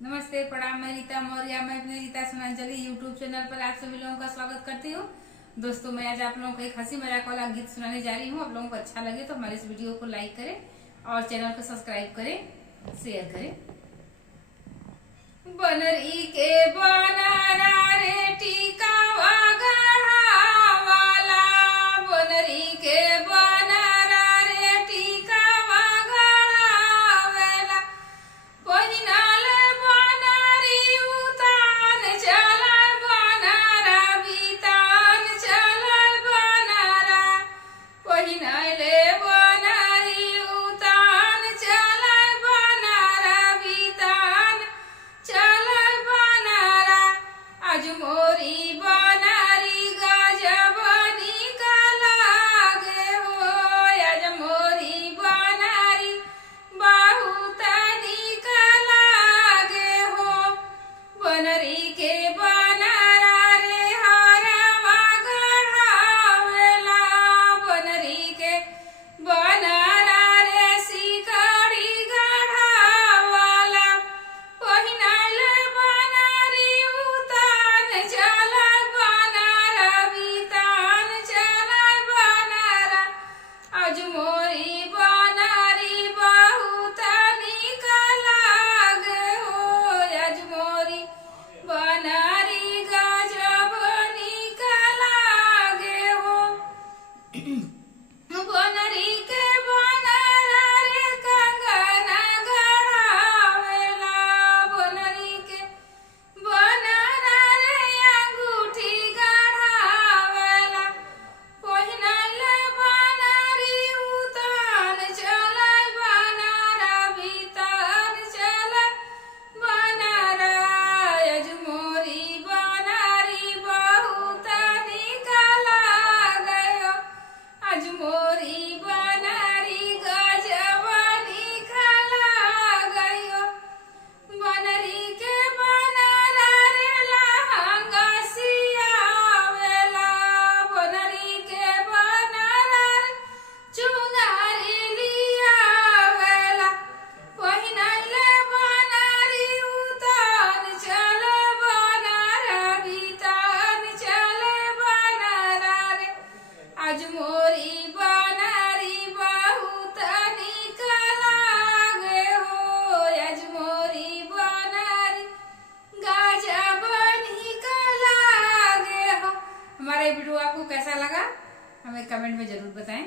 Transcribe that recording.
नमस्ते, प्रणाम। मैं रीता मौर्य। मैं अपने रीता सुनांजलि यूट्यूब चैनल पर आप सभी लोगों का स्वागत करती हूँ। दोस्तों, मैं आज आप लोगों को एक हंसी मजाक वाला गीत सुनाने जा रही हूँ। आप लोगों को अच्छा लगे तो हमारे इस वीडियो को लाइक करें और चैनल को सब्सक्राइब करें, शेयर करें। बनरी के बनारा रे टीकावा गढ़ावाला, बनरी के बनारा रे टीकावा गढ़ावेला। पहिनाल बनारी उतान चलल बनारा, बीतान चलल बनारा। पहिनाले बनारी उतान चलल बनारा, बीतान चलल बनारा। आज मोरी बनारी गजब निकल गे हो, आज मोरी बनारी बहुत निकल गे हो। बनरी के बनारा रे हरवा गढ़ावेला, बनरी के बनारा रे सिकड़ी गढ़ावाला। पहिनाल बनारी उतान चलल बनारा, बीतान चलल बनारा। आज मोरी बनारी बहुत निकल गे हो, आज मोरी बनारी गजब निकल गे हो। बनरी के बनारा रे कंगना गढ़ावेला, बनरी के बनारा रे अंगूठी गढ़ावेला। पहिनाल बनारी उतान चलल बनारा, बीतान चलल बनारा। आज मोरी बनारी बहुत निकल गयो, आज मोरी बनारी गजब निकल गयो। बनरी के बनारा रे लहंगा सियावेला, बनरी के बनारा रे चुनरी लियावेला। पहिनाल बनारी उतान चले बनारा, बीतान चले बनारा रे। आज मोरी बनारी बहुत निकल गे हो, आज मोरी बनारी गजब निकल गे हो। हमारा ये वीडियो आपको कैसा लगा हमें कमेंट में जरूर बताएं।